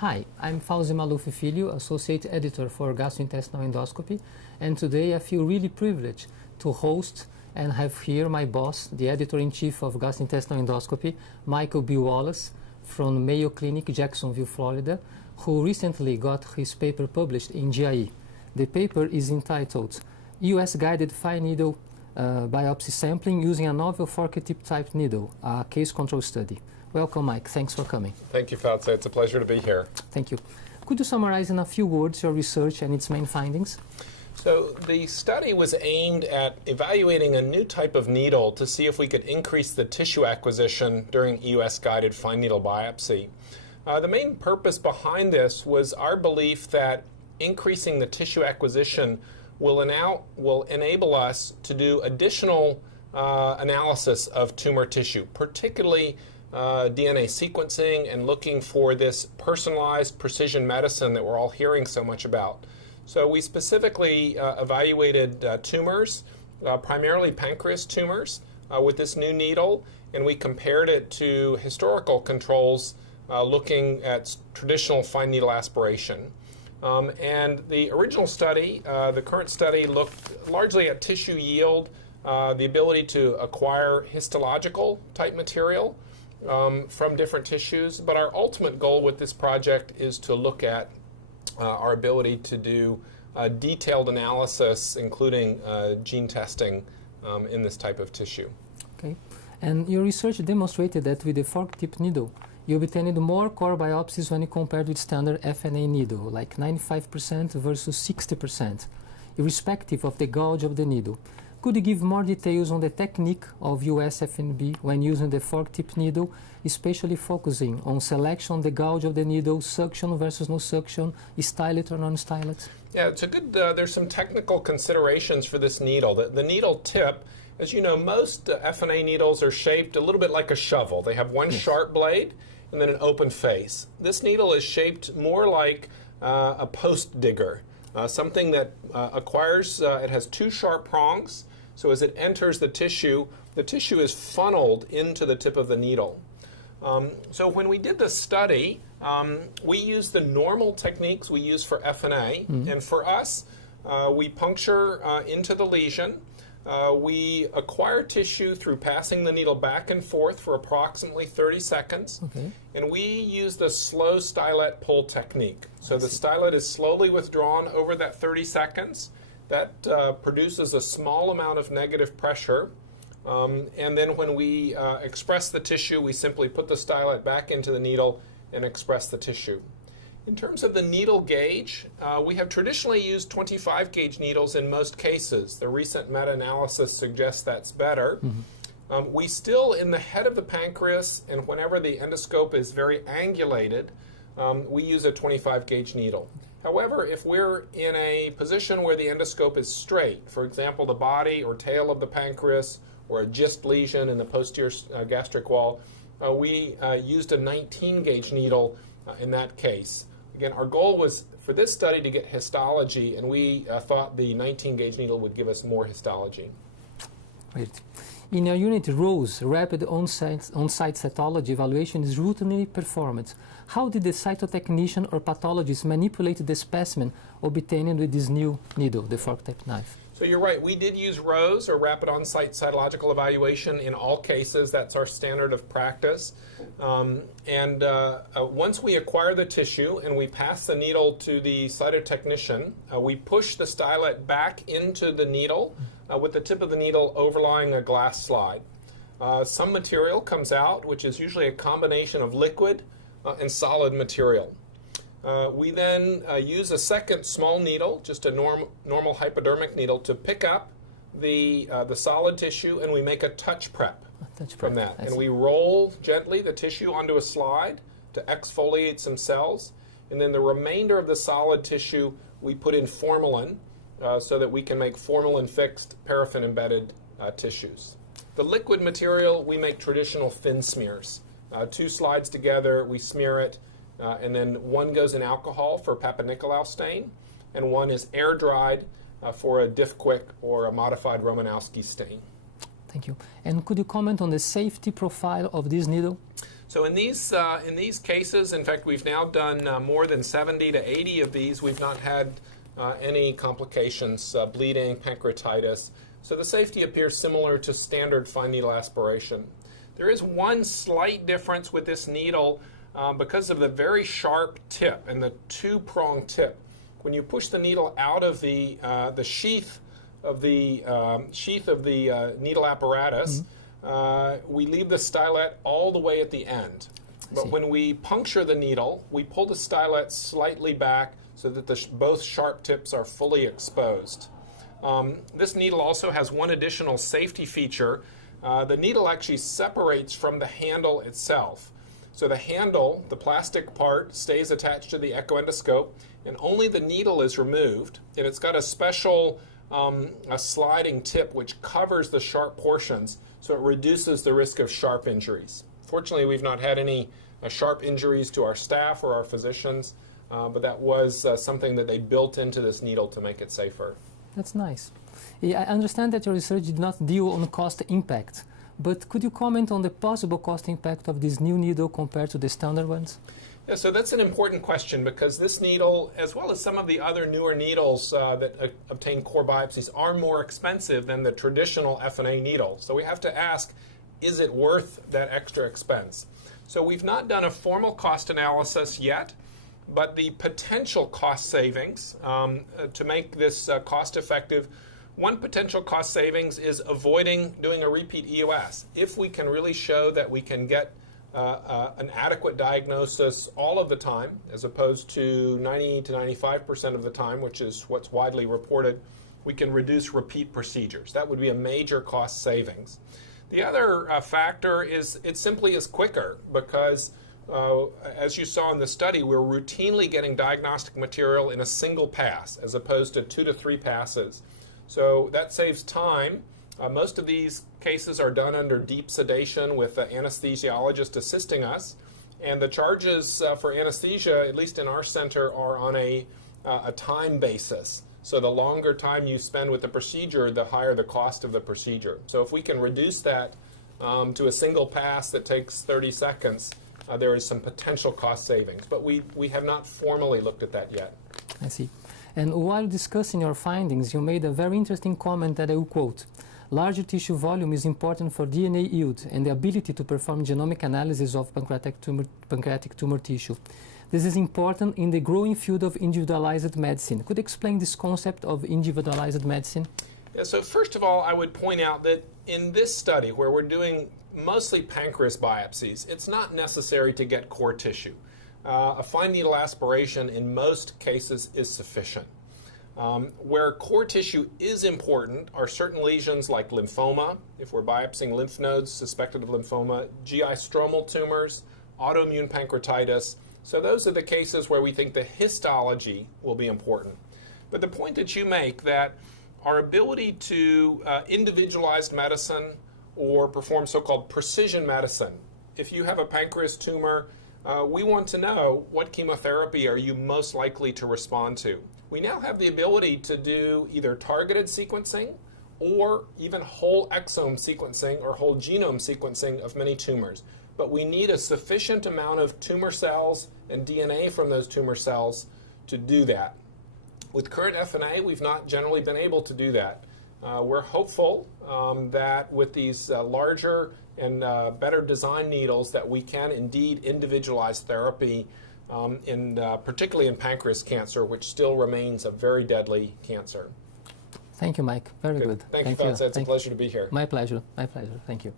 Hi, I'm Fauzi Maluf Filho, Associate Editor for Gastrointestinal Endoscopy, and today I feel really privileged to host and have here my boss, the Editor-in-Chief of Gastrointestinal Endoscopy, Michael B. Wallace, from Mayo Clinic, Jacksonville, Florida, who recently got his paper published in GIE. The paper is entitled EUS-guided fine needle biopsy sampling using a novel fork tip type needle, a case control study. Welcome, Mike. Thanks for coming. Thank you, Fauzi. It's a pleasure to be here. Thank you. Could you summarize in a few words your research and its main findings? So the study was aimed at evaluating a new type of needle to see if we could increase the tissue acquisition during EUS-guided fine needle biopsy. The main purpose behind this was our belief that increasing the tissue acquisition will enable us to do additional analysis of tumor tissue, particularly DNA sequencing and looking for this personalized precision medicine that we're all hearing so much about. So we specifically evaluated tumors, primarily pancreas tumors, with this new needle, and we compared it to historical controls looking at traditional fine needle aspiration. And the original study, the current study, looked largely at tissue yield, the ability to acquire histological type material from different tissues, but our ultimate goal with this project is to look at our ability to do detailed analysis, including gene testing in this type of tissue. Okay, and your research demonstrated that with the fork tip needle, you obtained more core biopsies when you compared with standard FNA needle, like 95% versus 60%, irrespective of the gauge of the needle. Could you give more details on the technique of USFNB when using the fork tip needle, especially focusing on selection on the gauge of the needle, suction versus no suction, stylet or non-stylet? Yeah, it's a good, there's some technical considerations for this needle. The needle tip, as you know, most FNA needles are shaped a little bit like a shovel. They have one sharp blade and then an open face. This needle is shaped more like a post digger, something that acquires, it has two sharp prongs. So as it enters the tissue is funneled into the tip of the needle. So when we did this study, we used the normal techniques we use for FNA. And for us, we puncture into the lesion. We acquire tissue through passing the needle back and forth for approximately 30 seconds. Okay. And we use the slow stylet pull technique. So the stylet is slowly withdrawn over that 30 seconds. That produces a small amount of negative pressure. And then when we express the tissue, we simply put the stylet back into the needle and express the tissue. In terms of the needle gauge, we have traditionally used 25 gauge needles in most cases. The recent meta-analysis suggests that's better. We still, in the head of the pancreas, and whenever the endoscope is very angulated, we use a 25 gauge needle. However, if we're in a position where the endoscope is straight, for example, the body or tail of the pancreas or a gist lesion in the posterior gastric wall, we used a 19 gauge needle in that case. Again, our goal was for this study to get histology, and we thought the 19 gauge needle would give us more histology. Great. In your unit, ROSE, Rapid On-Site Cytology Evaluation, is routinely performed. How did the cytotechnician or pathologist manipulate the specimen obtained with this new needle, the fork tip knife? So you're right, we did use ROSE, or Rapid On-Site Cytological Evaluation, in all cases. That's our standard of practice. Once we acquire the tissue and we pass the needle to the cytotechnician, we push the stylet back into the needle with the tip of the needle overlying a glass slide. Some material comes out, which is usually a combination of liquid and solid material. We then use a second small needle, just a normal hypodermic needle, to pick up the solid tissue, and we make a touch prep from that. And we roll gently the tissue onto a slide to exfoliate some cells, and then the remainder of the solid tissue we put in formalin so that we can make formalin-fixed, paraffin-embedded tissues. The liquid material, we make traditional thin smears. Two slides together, we smear it, and then one goes in alcohol for Papa-Nicolau stain, and one is air-dried for a Diff-Quick or a modified Romanowski stain. Thank you. And could you comment on the safety profile of this needle? So in these cases, in fact, we've now done more than 70 to 80 of these. We've not had any complications, bleeding, pancreatitis. So the safety appears similar to standard fine needle aspiration. There is one slight difference with this needle because of the very sharp tip and the two-prong tip. When you push the needle out of the sheath of the needle apparatus, we leave the stylet all the way at the end. But when we puncture the needle, we pull the stylet slightly back so that both sharp tips are fully exposed. This needle also has one additional safety feature. The needle actually separates from the handle itself. So the handle, the plastic part, stays attached to the echoendoscope, and only the needle is removed. And it's got a special a sliding tip which covers the sharp portions, so it reduces the risk of sharp injuries. Fortunately, we've not had any sharp injuries to our staff or our physicians, but that was something that they built into this needle to make it safer. That's nice. I understand that your research did not deal on cost impact, but could you comment on the possible cost impact of this new needle compared to the standard ones? Yeah, so that's an important question because this needle, as well as some of the other newer needles that obtain core biopsies, are more expensive than the traditional FNA needle. So we have to ask, is it worth that extra expense? So we've not done a formal cost analysis yet, but the potential cost savings to make this cost effective, one potential cost savings is avoiding doing a repeat EUS. If we can really show that we can get an adequate diagnosis all of the time, as opposed to 90 to 95% of the time, which is what's widely reported, we can reduce repeat procedures. That would be a major cost savings. The other factor is it simply is quicker because, as you saw in the study, we're routinely getting diagnostic material in a single pass, as opposed to 2 to 3 passes. So that saves time. Most of these cases are done under deep sedation with the anesthesiologist assisting us, and the charges for anesthesia, at least in our center, are on a time basis. So the longer time you spend with the procedure, the higher the cost of the procedure. So if we can reduce that to a single pass that takes 30 seconds, there is some potential cost savings. But we have not formally looked at that yet. I see. And while discussing your findings, you made a very interesting comment that I will quote. Larger tissue volume is important for DNA yield and the ability to perform genomic analysis of pancreatic tumor tissue. This is important in the growing field of individualized medicine. Could you explain this concept of individualized medicine? Yeah, so first of all, I would point out that in this study, where we're doing mostly pancreas biopsies, it's not necessary to get core tissue. A fine needle aspiration in most cases is sufficient. Where core tissue is important are certain lesions like lymphoma, if we're biopsying lymph nodes suspected of lymphoma, GI stromal tumors, autoimmune pancreatitis. So those are the cases where we think the histology will be important. But the point that you make that our ability to individualize medicine or perform so-called precision medicine, if you have a pancreas tumor, we want to know what chemotherapy are you most likely to respond to. We now have the ability to do either targeted sequencing or even whole exome sequencing or whole genome sequencing of many tumors. But we need a sufficient amount of tumor cells and DNA from those tumor cells to do that. With current FNA, we've not generally been able to do that. We're hopeful that with these larger and better design needles that we can indeed individualize therapy, particularly in pancreas cancer, which still remains a very deadly cancer. Thank you, Mike. Very good. Thank you, Fats. It's a pleasure to be here. My pleasure. My pleasure. Thank you.